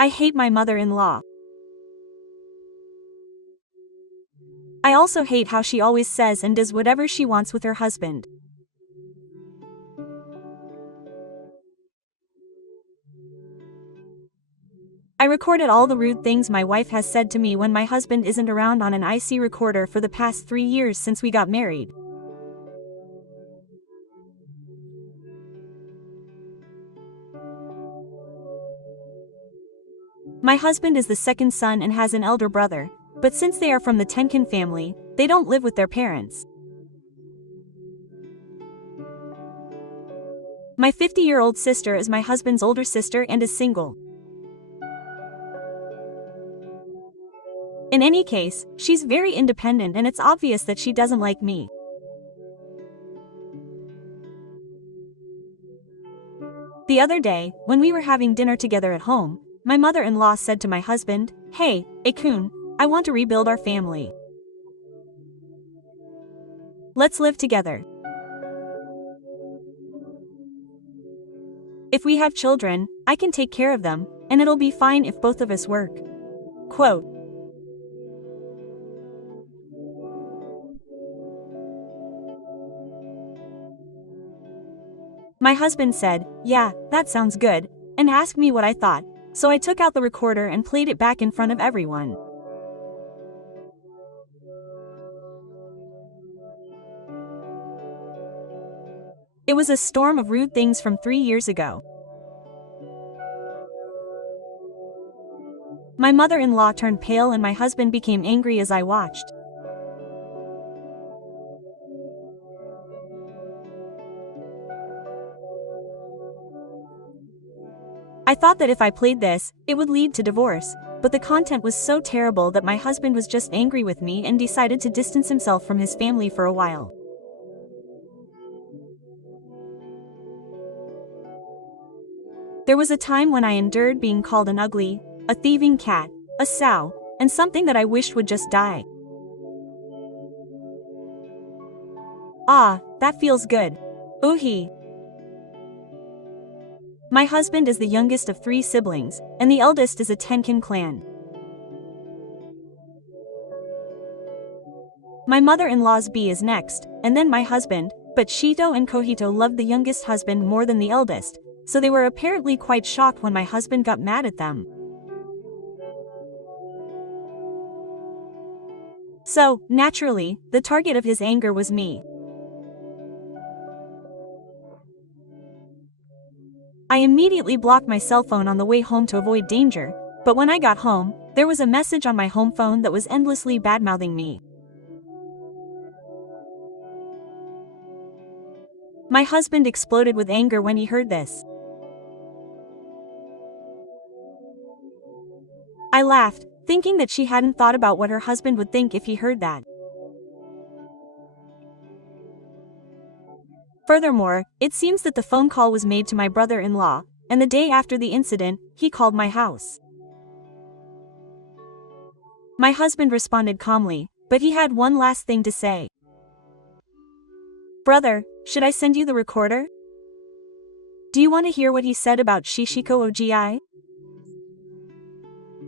I hate my mother-in-law. I also hate how she always says and does whatever she wants with her husband. I recorded all the rude things my wife has said to me when my husband isn't around on an IC recorder for the past 3 years since we got married. My husband is the second son and has an elder brother, but since they are from the Tenkan family, they don't live with their parents. My 50-year-old sister is my husband's older sister and is single. In any case, she's very independent and it's obvious that she doesn't like me. The other day, when we were having dinner together at home, my mother-in-law said to my husband, "Hey, Akun, I want to rebuild our family. Let's live together. If we have children, I can take care of them, and it'll be fine if both of us work." Quote. My husband said, "Yeah, that sounds good," and asked me what I thought, so I took out the recorder and played it back in front of everyone. It was a storm of rude things from 3 years ago. My mother-in-law turned pale and my husband became angry as I watched. I thought that if I played this, it would lead to divorce, but the content was so terrible that my husband was just angry with me and decided to distance himself from his family for a while. There was a time when I endured being called an ugly, a thieving cat, a sow, and something that I wished would just die. Ah, that feels good. Ooh-hee. My husband is the youngest of 3 siblings, and the eldest is a Tenkan clan. My mother-in-law's B is next, and then my husband, but Shito and Kohito loved the youngest husband more than the eldest, so they were apparently quite shocked when my husband got mad at them. So, naturally, the target of his anger was me. I immediately blocked my cell phone on the way home to avoid danger, but when I got home, there was a message on my home phone that was endlessly badmouthing me. My husband exploded with anger when he heard this. I laughed, thinking that she hadn't thought about what her husband would think if he heard that. Furthermore, it seems that the phone call was made to my brother-in-law, and the day after the incident, he called my house. My husband responded calmly, but he had one last thing to say. "Brother, should I send you the recorder? Do you want to hear what he said about Shishiko Ogi?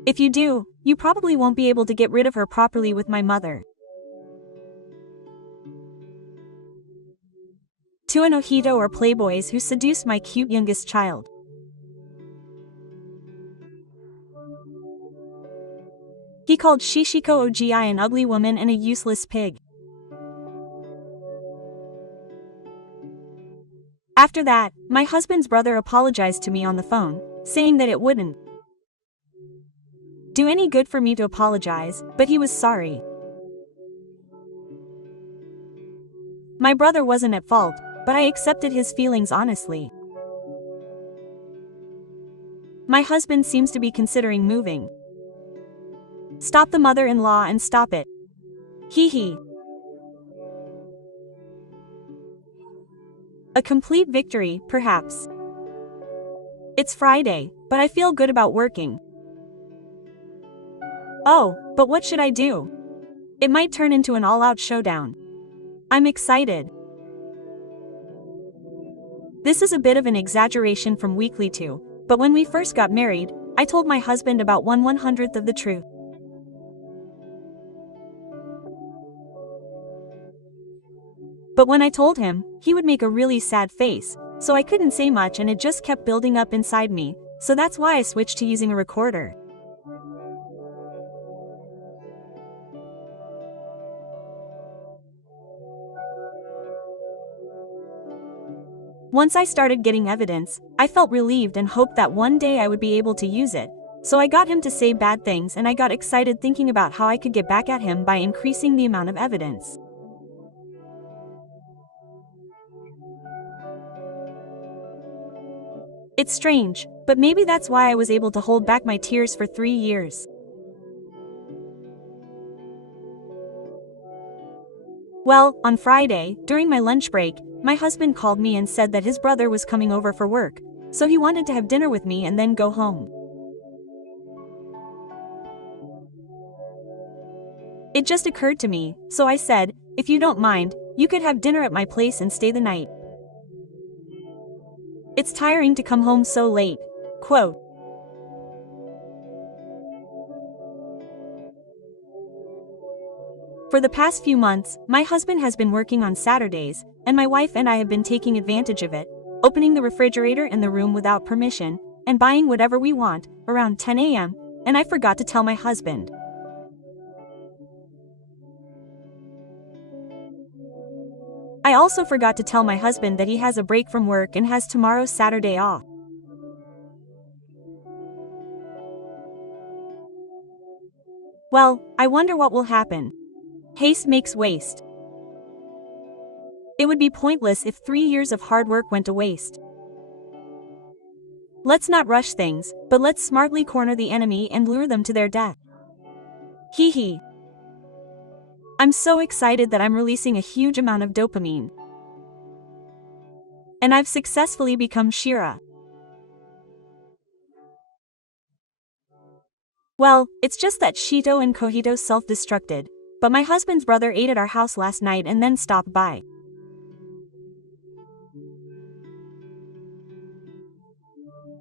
If you do, you probably won't be able to get rid of her properly with my mother." Two Anohito are playboys who seduced my cute youngest child. He called Shishiko Ogi an ugly woman and a useless pig. After that, my husband's brother apologized to me on the phone, saying that it wouldn't do any good for me to apologize, but he was sorry. My brother wasn't at fault, but I accepted his feelings honestly. My husband seems to be considering moving. Stop the mother-in-law and stop it. Hee hee. A complete victory, perhaps. It's Friday, but I feel good about working. Oh, but what should I do? It might turn into an all-out showdown. I'm excited. This is a bit of an exaggeration from Weekly 2, but when we first got married, I told my husband about 1/100th of the truth. But when I told him, he would make a really sad face, so I couldn't say much and it just kept building up inside me, so that's why I switched to using a recorder. Once I started getting evidence, I felt relieved and hoped that one day I would be able to use it, so I got him to say bad things and I got excited thinking about how I could get back at him by increasing the amount of evidence. It's strange, but maybe that's why I was able to hold back my tears for 3 years. Well, on Friday, during my lunch break, my husband called me and said that his brother was coming over for work, so he wanted to have dinner with me and then go home. It just occurred to me, so I said, if you don't mind, you could have dinner at my place and stay the night. It's tiring to come home so late. Quote. For the past few months, my husband has been working on Saturdays, and my wife and I have been taking advantage of it, opening the refrigerator in the room without permission, and buying whatever we want, around 10 a.m., and I forgot to tell my husband. I also forgot to tell my husband that he has a break from work and has tomorrow Saturday off. Well, I wonder what will happen. Haste makes waste. It would be pointless if 3 years of hard work went to waste. Let's not rush things, but let's smartly corner the enemy and lure them to their death. Hee hee. I'm so excited that I'm releasing a huge amount of dopamine. And I've successfully become Shira. Well, it's just that Shito and Kohito self-destructed, but my husband's brother ate at our house last night and then stopped by.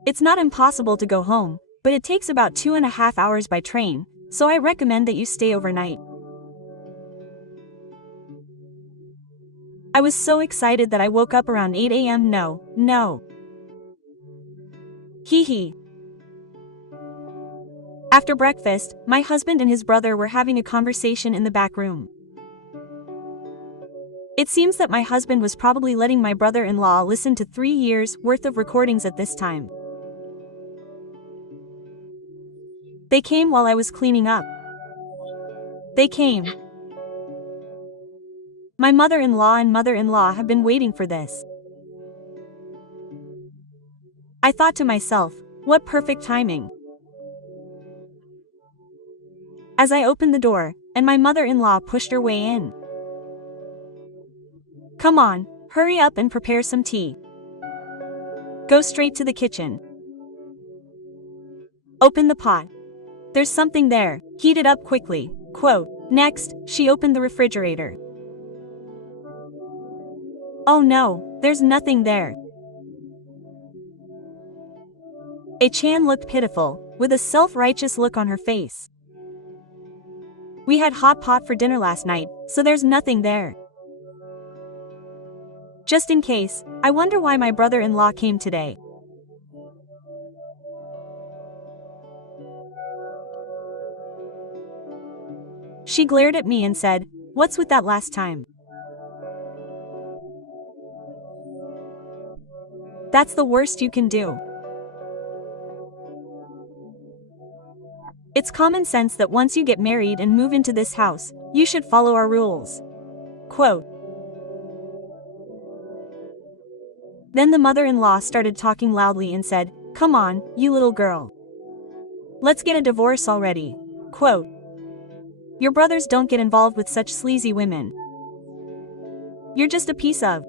It's not impossible to go home, but it takes about 2.5 hours by train, so I recommend that you stay overnight. I was so excited that I woke up around 8 a.m. No. Hee hee. After breakfast, my husband and his brother were having a conversation in the back room. It seems that my husband was probably letting my brother-in-law listen to 3 years' worth of recordings at this time. They came while I was cleaning up. They came. My mother-in-law and mother-in-law have been waiting for this. I thought to myself, what perfect timing. As I opened the door, and my mother-in-law pushed her way in. Come on, hurry up and prepare some tea. Go straight to the kitchen. Open the pot. There's something there, heat it up quickly. Quote. Next, she opened the refrigerator. Oh no, there's nothing there. A-chan looked pitiful, with a self-righteous look on her face. We had hot pot for dinner last night, so there's nothing there. Just in case, I wonder why my brother-in-law came today. She glared at me and said, "What's with that last time?" That's the worst you can do. It's common sense that once you get married and move into this house, you should follow our rules. Quote. Then the mother-in-law started talking loudly and said, "Come on, you little girl. Let's get a divorce already." Quote. Your brothers don't get involved with such sleazy women. You're just a piece of.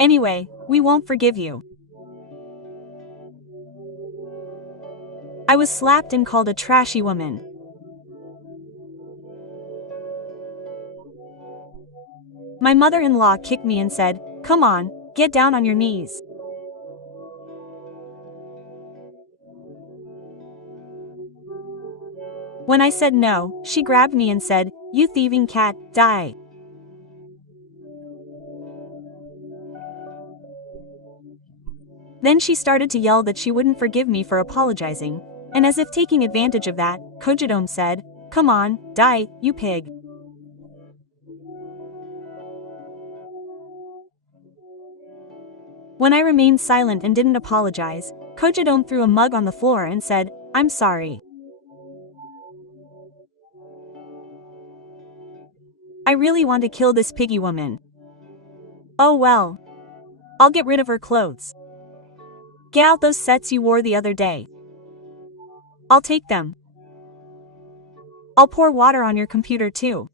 Anyway, we won't forgive you. I was slapped and called a trashy woman. My mother-in-law kicked me and said, "Come on, get down on your knees." When I said no, she grabbed me and said, "You thieving cat, die." Then she started to yell that she wouldn't forgive me for apologizing, and as if taking advantage of that, Kojidome said, "Come on, die, you pig." When I remained silent and didn't apologize, Kojidome threw a mug on the floor and said, "I'm sorry." I really want to kill this piggy woman. Oh well. I'll get rid of her clothes. Get out those sets you wore the other day. I'll take them. I'll pour water on your computer too.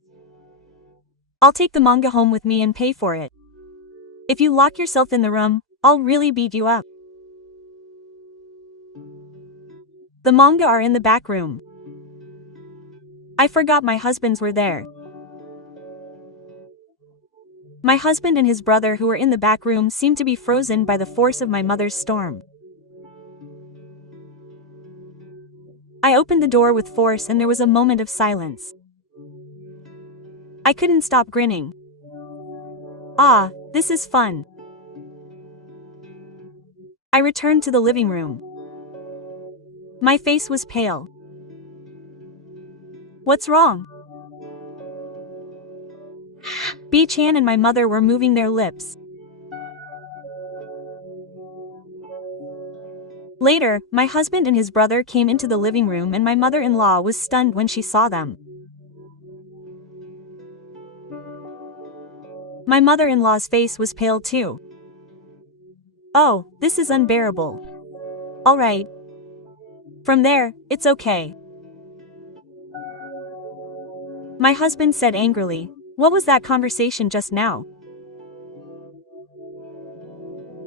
I'll take the manga home with me and pay for it. If you lock yourself in the room, I'll really beat you up. The manga are in the back room. I forgot my husbands were there. My husband and his brother who were in the back room seemed to be frozen by the force of my mother's storm. I opened the door with force and there was a moment of silence. I couldn't stop grinning. Ah, this is fun. I returned to the living room. My face was pale. What's wrong? B-chan and my mother were moving their lips. Later, my husband and his brother came into the living room and my mother-in-law was stunned when she saw them. My mother-in-law's face was pale too. Oh, this is unbearable. All right. From there, it's okay. My husband said angrily, "What was that conversation just now?"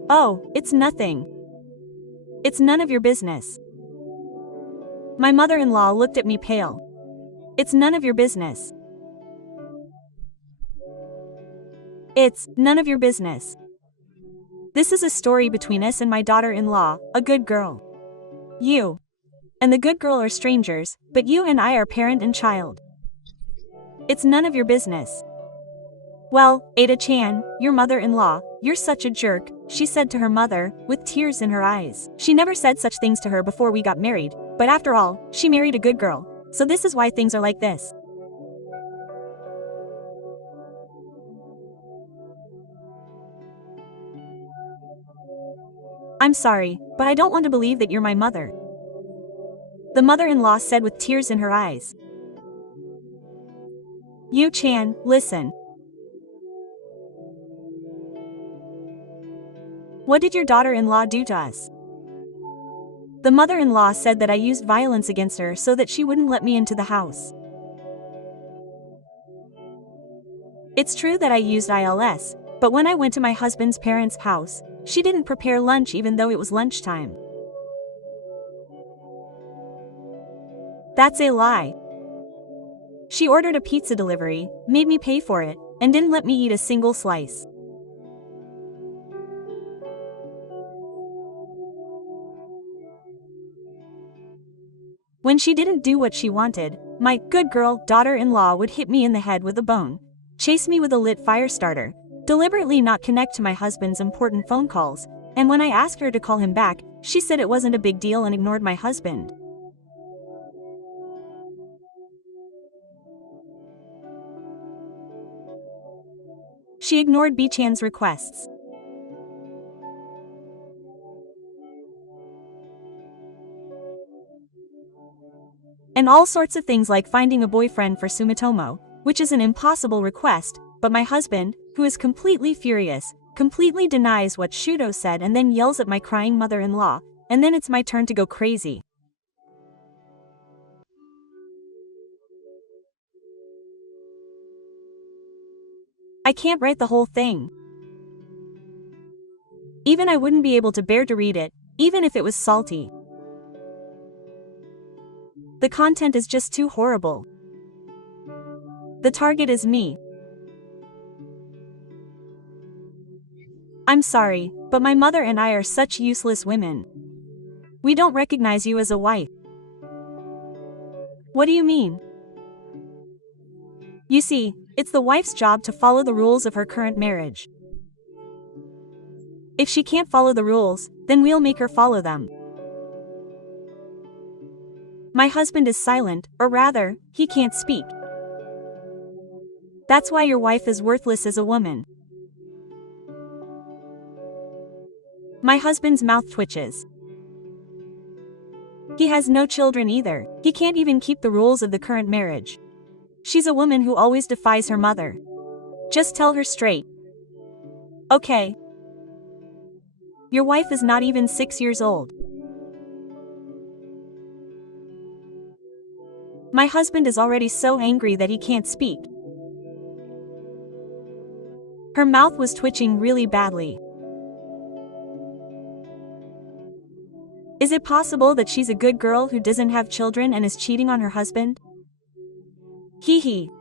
Oh, it's nothing. It's none of your business. My mother-in-law looked at me pale. It's none of your business. It's none of your business. This is a story between us and my daughter-in-law, a good girl. You and the good girl are strangers, but you and I are parent and child. It's none of your business. Well, Ada-chan, your mother-in-law, you're such a jerk, she said to her mother, with tears in her eyes. She never said such things to her before we got married, but after all, she married a good girl, so this is why things are like this. I'm sorry, but I don't want to believe that you're my mother. The mother-in-law said with tears in her eyes. Yu-chan, listen. What did your daughter-in-law do to us? The mother-in-law said that I used violence against her so that she wouldn't let me into the house. It's true that I used ILS, but when I went to my husband's parents' house, she didn't prepare lunch even though it was lunchtime. That's a lie. She ordered a pizza delivery, made me pay for it, and didn't let me eat a single slice. When she didn't do what she wanted, my good girl daughter-in-law would hit me in the head with a bone, chase me with a lit fire starter, deliberately not connect to my husband's important phone calls, and when I asked her to call him back, she said it wasn't a big deal and ignored my husband. She ignored B-chan's requests. And all sorts of things like finding a boyfriend for Sumitomo, which is an impossible request, but my husband, who is completely furious, completely denies what Shudo said and then yells at my crying mother-in-law, and then it's my turn to go crazy. I can't write the whole thing. Even I wouldn't be able to bear to read it, even if it was salty. The content is just too horrible. The target is me. I'm sorry, but my mother and I are such useless women. We don't recognize you as a wife. What do you mean? You see, it's the wife's job to follow the rules of her current marriage. If she can't follow the rules, then we'll make her follow them. My husband is silent, or rather, he can't speak. That's why your wife is worthless as a woman. My husband's mouth twitches. He has no children either. He can't even keep the rules of the current marriage. She's a woman who always defies her mother. Just tell her straight. Okay. Your wife is not even 6 years old. My husband is already so angry that he can't speak. Her mouth was twitching really badly. Is it possible that she's a good girl who doesn't have children and is cheating on her husband? Hee hee.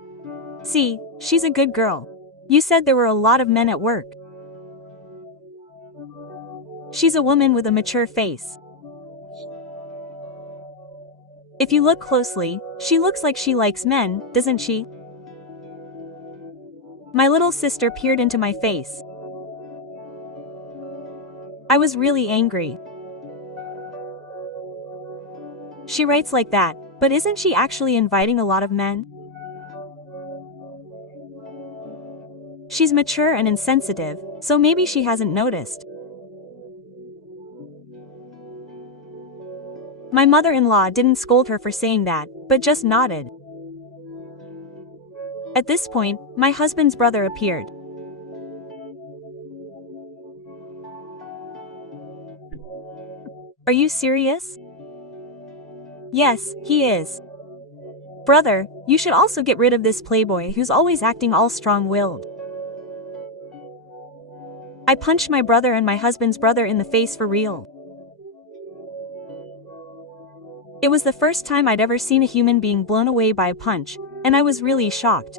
See, she's a good girl. You said there were a lot of men at work. She's a woman with a mature face. If you look closely, she looks like she likes men, doesn't she? My little sister peered into my face. I was really angry. She writes like that, but isn't she actually inviting a lot of men? She's mature and insensitive, so maybe she hasn't noticed. My mother-in-law didn't scold her for saying that, but just nodded. At this point, my husband's brother appeared. Are you serious? Yes, he is. Brother, you should also get rid of this playboy who's always acting all strong-willed. I punched my brother and my husband's brother in the face for real. It was the first time I'd ever seen a human being blown away by a punch, and I was really shocked.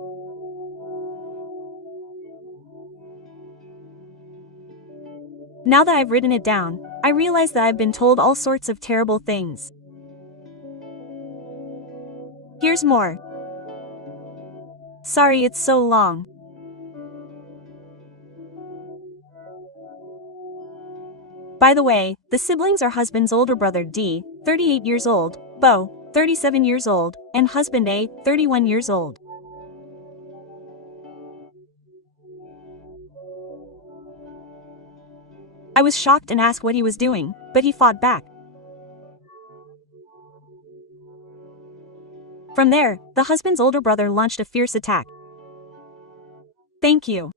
Now that I've written it down, I realize that I've been told all sorts of terrible things. Here's more. Sorry it's so long. By the way, the siblings are husband's older brother D, 38 years old, Bo, 37 years old, and husband A, 31 years old. I was shocked and asked what he was doing, but he fought back. From there, the husband's older brother launched a fierce attack. Thank you.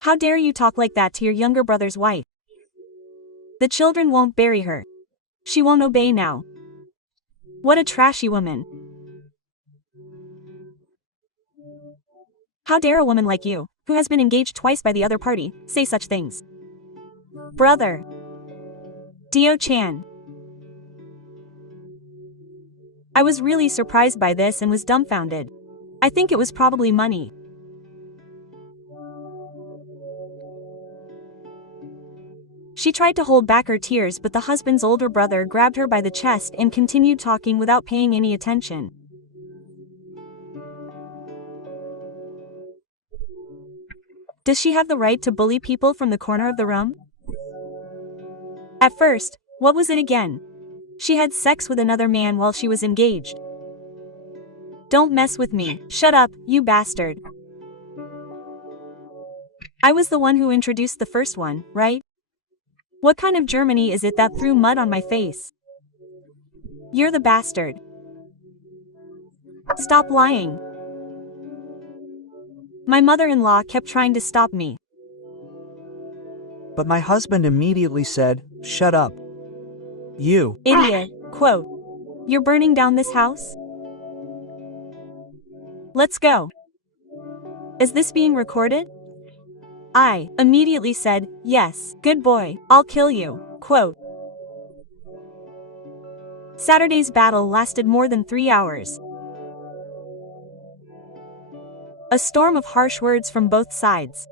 How dare you talk like that to your younger brother's wife? The children won't bury her. She won't obey now. What a trashy woman. How dare a woman like you, who has been engaged twice by the other party, say such things? Brother. Dio-chan. I was really surprised by this and was dumbfounded. I think it was probably money. She tried to hold back her tears, but the husband's older brother grabbed her by the chest and continued talking without paying any attention. Does she have the right to bully people from the corner of the room? At first, what was it again? She had sex with another man while she was engaged. Don't mess with me. Shut up, you bastard. I was the one who introduced the first one, right? What kind of Germany is it that threw mud on my face? You're the bastard. Stop lying. My mother-in-law kept trying to stop me. But my husband immediately said, "Shut up. You idiot." Quote, "You're burning down this house? Let's go." Is this being recorded? I immediately said, "Yes, good boy, I'll kill you." Quote. Saturday's battle lasted more than 3 hours. A storm of harsh words from both sides.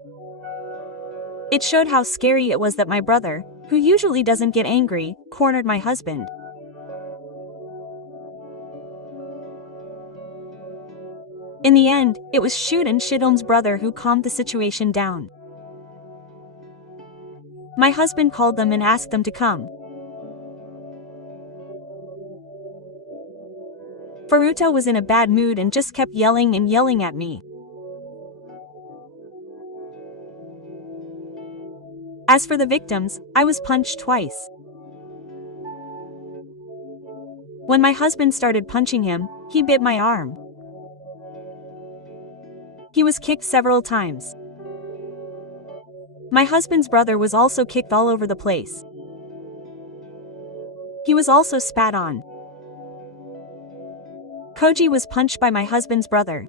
It showed how scary it was that my brother, who usually doesn't get angry, cornered my husband. In the end, it was Shoot and Shidom's brother who calmed the situation down. My husband called them and asked them to come. Furuto was in a bad mood and just kept yelling and yelling at me. As for the victims, I was punched twice. When my husband started punching him, he bit my arm. He was kicked several times. My husband's brother was also kicked all over the place. He was also spat on. Koji was punched by my husband's brother.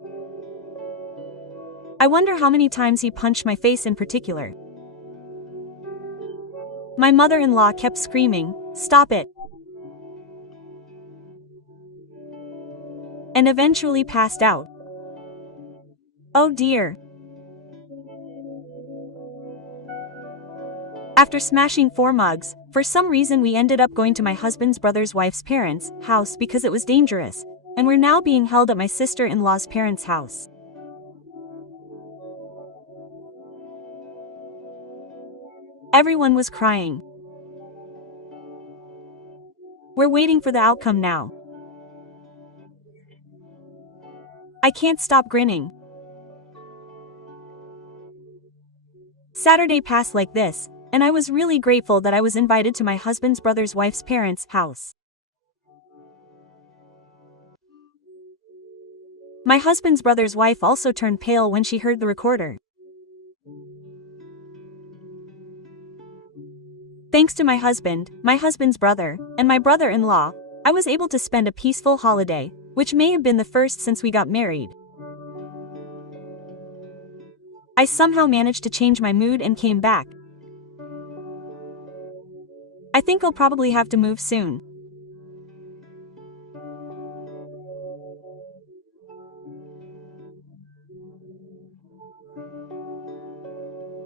I wonder how many times he punched my face in particular. My mother-in-law kept screaming, "Stop it!" and eventually passed out. Oh dear. After smashing 4 mugs, for some reason we ended up going to my husband's brother's wife's parents' house because it was dangerous, and we're now being held at my sister-in-law's parents' house. Everyone was crying. We're waiting for the outcome now. I can't stop grinning. Saturday passed like this, and I was really grateful that I was invited to my husband's brother's wife's parents' house. My husband's brother's wife also turned pale when she heard the recorder. Thanks to my husband's brother, and my brother-in-law, I was able to spend a peaceful holiday, which may have been the first since we got married. I somehow managed to change my mood and came back. I think I'll probably have to move soon.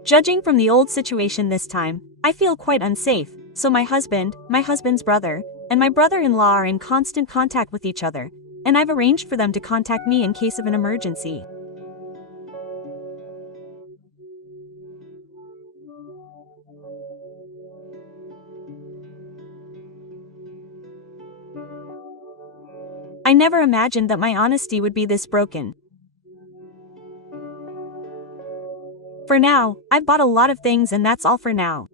Judging from the old situation this time, I feel quite unsafe, so my husband's brother, and my brother-in-law are in constant contact with each other, and I've arranged for them to contact me in case of an emergency. I never imagined that my honesty would be this broken. For now, I've bought a lot of things and that's all for now.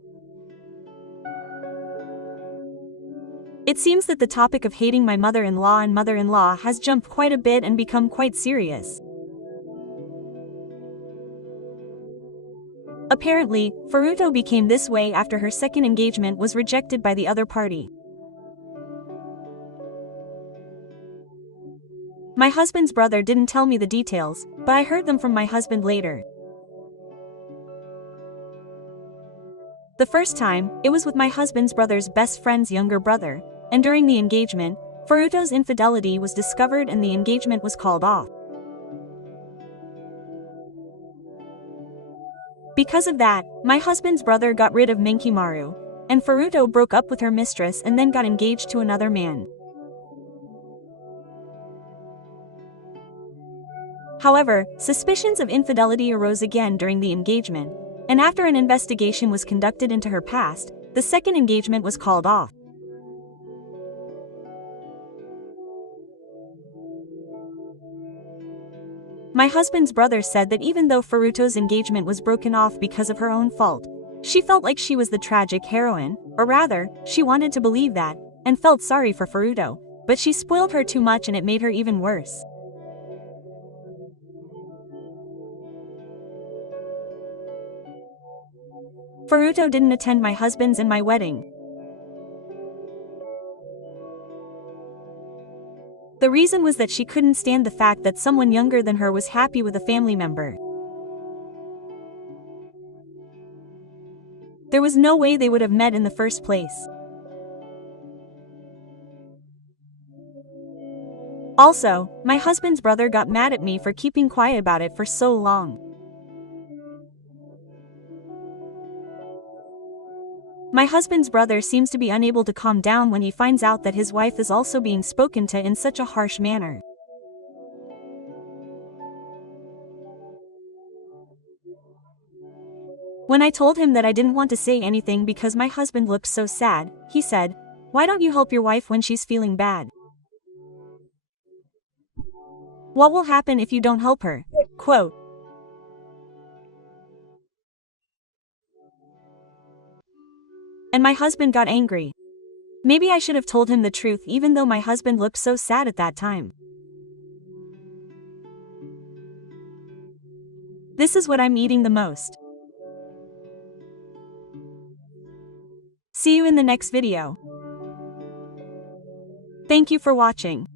It seems that the topic of hating my mother-in-law and mother-in-law has jumped quite a bit and become quite serious. Apparently, Furuto became this way after her second engagement was rejected by the other party. My husband's brother didn't tell me the details, but I heard them from my husband later. The first time, it was with my husband's brother's best friend's younger brother, and during the engagement, Furuto's infidelity was discovered and the engagement was called off. Because of that, my husband's brother got rid of Menkimaru, and Furuto broke up with her mistress and then got engaged to another man. However, suspicions of infidelity arose again during the engagement, and after an investigation was conducted into her past, the second engagement was called off. My husband's brother said that even though Furuto's engagement was broken off because of her own fault, she felt like she was the tragic heroine, or rather, she wanted to believe that, and felt sorry for Furuto, but she spoiled her too much and it made her even worse. Furuto didn't attend my husband's and my wedding. The reason was that she couldn't stand the fact that someone younger than her was happy with a family member. There was no way they would have met in the first place. Also, my husband's brother got mad at me for keeping quiet about it for so long. My husband's brother seems to be unable to calm down when he finds out that his wife is also being spoken to in such a harsh manner. When I told him that I didn't want to say anything because my husband looked so sad, he said, "Why don't you help your wife when she's feeling bad? What will happen if you don't help her?" Quote. And my husband got angry. Maybe I should have told him the truth even though my husband looked so sad at that time. This is what I'm eating the most. See you in the next video. Thank you for watching.